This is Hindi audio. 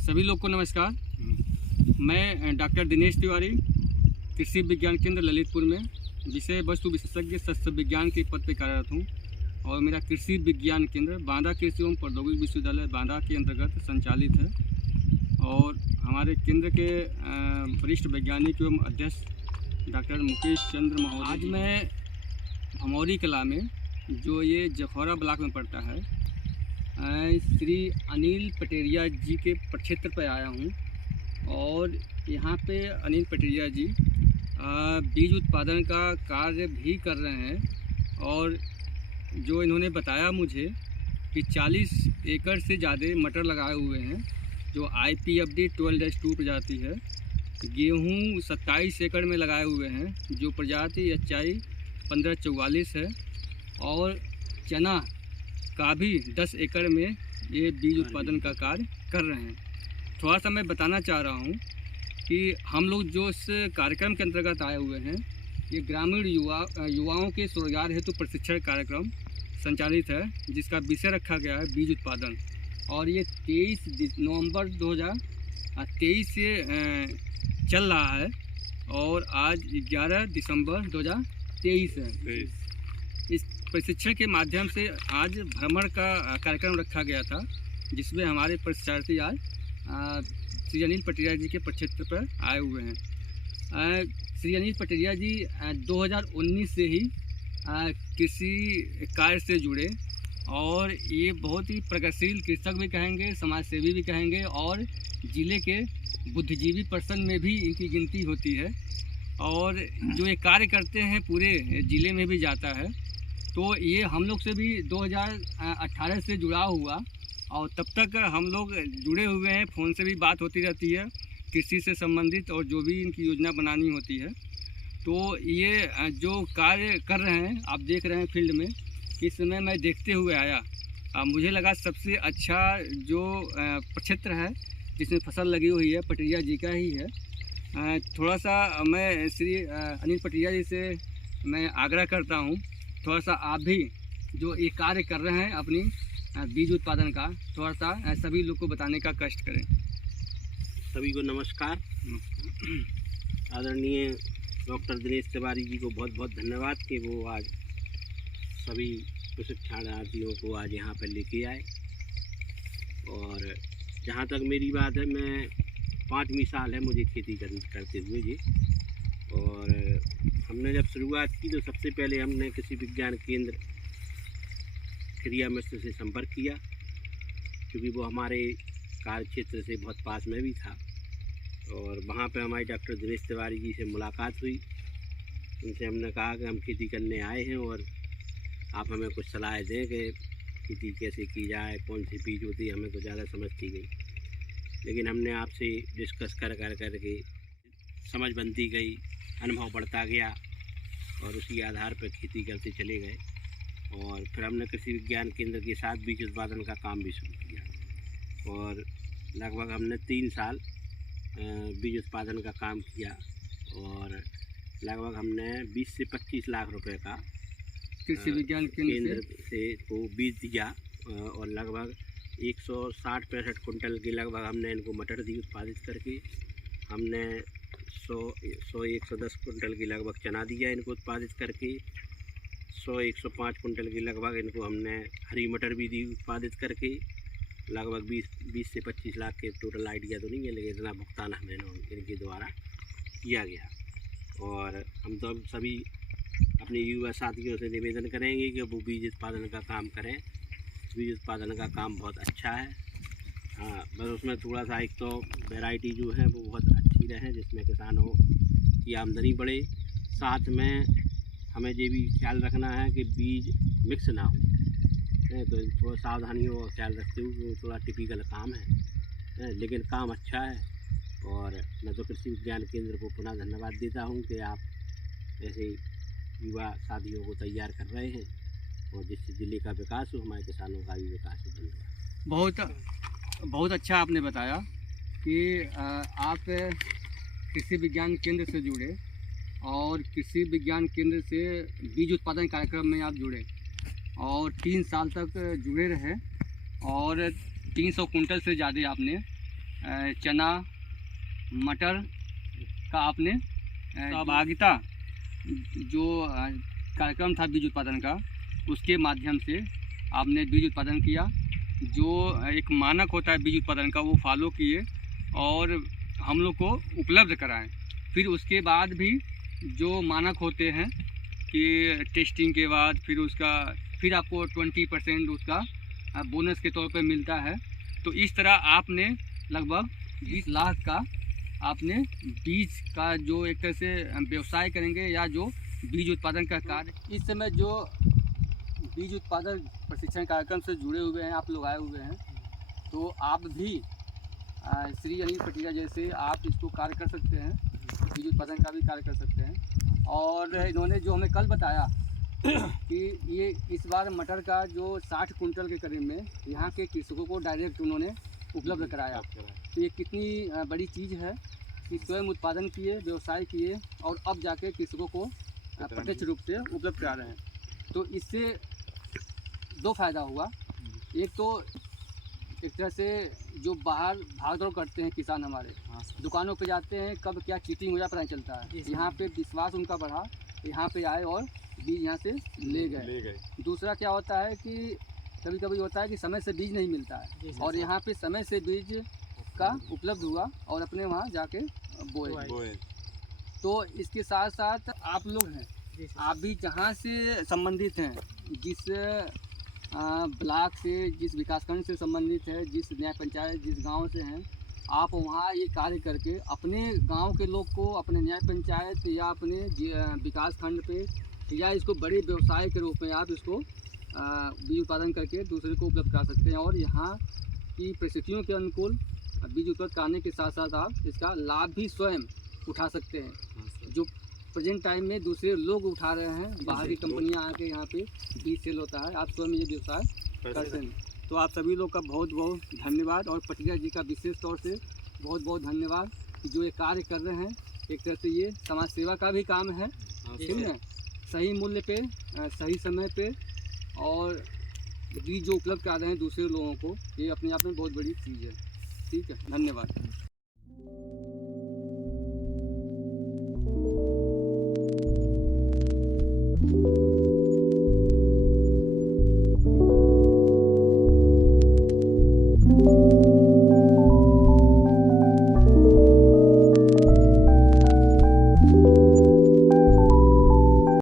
सभी लोग को नमस्कार। मैं डॉक्टर दिनेश तिवारी, कृषि विज्ञान केंद्र ललितपुर में विषय वस्तु विशेषज्ञ सस्य विज्ञान के पद पर कार्यरत हूँ और मेरा कृषि विज्ञान केंद्र बांदा कृषि एवं प्रौद्योगिकी विश्वविद्यालय बांदा के अंतर्गत संचालित है। और हमारे केंद्र के वरिष्ठ वैज्ञानिक एवं अध्यक्ष डॉक्टर मुकेश चंद्र महोदय। आज मैं भमौरी कला में, जो ये जखौरा ब्लॉक में पड़ता है, श्री अनिल पटेरिया जी के प्रक्षेत्र पर आया हूँ। और यहाँ पे अनिल पटेरिया जी बीज उत्पादन का कार्य भी कर रहे हैं। और जो इन्होंने बताया मुझे कि 40 एकड़ से ज़्यादा मटर लगाए हुए हैं, जो IPFD 12-2 प्रजाति है। गेहूँ 27 एकड़ में लगाए हुए हैं, जो प्रजाति HI 1544 है। और चना का भी 10 एकड़ में ये बीज उत्पादन का कार्य कर रहे हैं। थोड़ा सा मैं बताना चाह रहा हूँ कि हम लोग जो इस कार्यक्रम के अंतर्गत आए हुए हैं, ये ग्रामीण युवाओं के स्वरोजगार हेतु प्रशिक्षण कार्यक्रम संचालित है, जिसका विषय रखा गया है बीज उत्पादन। और ये 23 नवंबर 2023 से चल रहा है और आज 11 दिसंबर 2023 है। इस प्रशिक्षण के माध्यम से आज भ्रमण का कार्यक्रम रखा गया था, जिसमें हमारे प्रशिक्षार्थी आज श्री अनिल पटेरिया जी के प्रक्षेत्र पर आए हुए हैं। श्री अनिल पटेरिया जी 2019 से ही कृषि कार्य से जुड़े और ये बहुत ही प्रगतिशील कृषक भी कहेंगे, समाज सेवी भी कहेंगे, और ज़िले के बुद्धिजीवी पर्सन में भी इनकी गिनती होती है। और जो ये कार्य करते हैं पूरे ज़िले में भी जाता है। तो ये हम लोग से भी 2018 से जुड़ा हुआ, और तब तक हम लोग जुड़े हुए हैं। फ़ोन से भी बात होती रहती है कृषि से संबंधित, और जो भी इनकी योजना बनानी होती है। तो ये जो कार्य कर रहे हैं, आप देख रहे हैं फील्ड में, इस समय मैं देखते हुए आया। मुझे लगा सबसे अच्छा जो प्रक्षेत्र है जिसमें फसल लगी हुई है, पटेरिया जी का ही है। थोड़ा सा मैं श्री अनिल पटेरिया जी से मैं आग्रह करता हूँ, थोड़ा सा आप भी जो ये कार्य कर रहे हैं अपनी बीज उत्पादन का, थोड़ा सा सभी लोग को बताने का कष्ट करें। सभी को नमस्कार। आदरणीय डॉक्टर दिनेश तिवारी जी को बहुत बहुत धन्यवाद कि वो आज सभी प्रशिक्षणार्थियों को आज यहाँ पर लेके आए। और जहाँ तक मेरी बात है, मैं 5वीं साल है मुझे खेती करते हुए जी। और हमने जब शुरुआत की तो सबसे पहले हमने कृषि विज्ञान केंद्र क्रिया मिश्र से संपर्क किया, क्योंकि वो हमारे कार्य क्षेत्र से बहुत पास में भी था। और वहाँ पे हमारी डॉक्टर दिनेश तिवारी जी से मुलाकात हुई। उनसे हमने कहा कि हम खेती करने आए हैं और आप हमें कुछ सलाह दें कि खेती कैसे की जाए, कौन सी बीज होती है, हमें तो ज़्यादा समझ थी गई। लेकिन हमने आपसे डिस्कस कर के समझ बनती गई, अनुभव बढ़ता गया और उसी आधार पर खेती करते चले गए। और फिर हमने कृषि विज्ञान केंद्र के साथ बीज उत्पादन का काम भी शुरू किया और लगभग हमने 3 साल बीज उत्पादन का काम किया। और लगभग हमने 20 से 25 लाख रुपए का कृषि विज्ञान केंद्र से वो बीज दिया। और लगभग 160-65 कुंटल के लगभग हमने इनको मटर दी उत्पादित करके। हमने 100-110 कुंटल की लगभग चना दिया इनको उत्पादित करके। 100-105 कुंटल की लगभग इनको हमने हरी मटर भी दी उत्पादित करके। लगभग 20 से 25 लाख के टोटल आइडिया तो नहीं है, लेकिन इतना भुगतान हमें इनके द्वारा किया गया। और हम तो सभी अपने युवा साथियों से निवेदन करेंगे कि वो बीज उत्पादन का काम करें। बीज उत्पादन का काम बहुत अच्छा है। हाँ, बस उसमें थोड़ा सा एक तो वैरायटी जो है वो बहुत अच्छी रहे, जिसमें किसानों की आमदनी बढ़े। साथ में हमें ये भी ख्याल रखना है कि बीज मिक्स ना हो, तो थोड़ा सावधानियों का ख्याल रखते हुए वो थोड़ा टिपिकल काम है, लेकिन काम अच्छा है। और मैं तो कृषि विज्ञान केंद्र को पुनः धन्यवाद देता हूँ कि आप ऐसे युवा साथियों को तैयार कर रहे हैं और जिससे ज़िले का विकास हो, हमारे किसानों का भी विकास हो। धन्यवाद। बहुत अच्छा आपने बताया कि आप कृषि विज्ञान केंद्र से जुड़े और कृषि विज्ञान केंद्र से बीज उत्पादन कार्यक्रम में आप जुड़े और 3 साल तक जुड़े रहे और 300 कुंटल से ज़्यादा आपने चना, मटर का आपने सहभागिता जो कार्यक्रम था बीज उत्पादन का, उसके माध्यम से आपने बीज उत्पादन किया। जो एक मानक होता है बीज उत्पादन का वो फॉलो किए और हम लोग को उपलब्ध कराएं। फिर उसके बाद भी जो मानक होते हैं कि टेस्टिंग के बाद फिर आपको 20% उसका बोनस के तौर पर मिलता है। तो इस तरह आपने लगभग 20 लाख का आपने बीज का जो एक तरह से व्यवसाय करेंगे या जो बीज उत्पादन का कार्य, इस समय जो बीज उत्पादन प्रशिक्षण कार्यक्रम से जुड़े हुए हैं, आप लोग आए हुए हैं, तो आप भी श्री अनिल पटिया जैसे आप इसको कार्य कर सकते हैं, बीज उत्पादन का भी कार्य कर सकते हैं। और इन्होंने जो हमें कल बताया कि ये इस बार मटर का जो 60 कुंटल के करीब में यहाँ के कृषकों को डायरेक्ट उन्होंने उपलब्ध कराया। तो ये कितनी बड़ी चीज़ है कि स्वयं उत्पादन किए, व्यवसाय किए और अब जाके कृषकों को प्रत्यक्ष रूप से उपलब्ध करा रहे हैं। तो इससे दो फायदा हुआ। एक तो एक तरह से जो बाहर भाग दौड़ करते हैं किसान हमारे, दुकानों पे जाते हैं, कब क्या चीटिंग हो जाए पता नहीं चलता है। यहाँ पे विश्वास उनका बढ़ा, यहाँ पे आए और बीज यहाँ से ले गए। दूसरा क्या होता है कि कभी कभी होता है कि समय से बीज नहीं मिलता है और यहाँ पे समय से बीज का उपलब्ध हुआ और अपने वहाँ जाके बोए। तो इसके साथ साथ आप लोग हैं, आप भी जहाँ से संबंधित हैं, जिस ब्लॉक से, जिस विकासखंड से संबंधित है, जिस न्याय पंचायत, जिस गांव से हैं, आप वहाँ ये कार्य करके अपने गांव के लोग को अपने न्याय पंचायत या अपने विकासखंड पे या इसको बड़े व्यवसाय के रूप में आप इसको बीज उत्पादन करके दूसरे को उपलब्ध करा सकते हैं। और यहाँ की परिस्थितियों के अनुकूल बीज उत्पादन कराने के साथ साथ आप इसका लाभ भी स्वयं उठा सकते हैं, जो प्रेजेंट टाइम में दूसरे लोग उठा रहे हैं। बाहर की कंपनियां आके यहाँ पे बीज सेल होता है, आप स्वयं ये व्यवसाय करते हैं। तो आप सभी लोग का बहुत बहुत धन्यवाद और पटिया जी का विशेष तौर से बहुत बहुत धन्यवाद कि जो ये कार्य कर रहे हैं। एक तरह से ये समाज सेवा का भी काम है, ठीक है, सही मूल्य पे, सही समय पे और बीज जो उपलब्ध करा रहे हैं दूसरे लोगों को, ये अपने आप में बहुत बड़ी चीज़ है। ठीक है, धन्यवाद।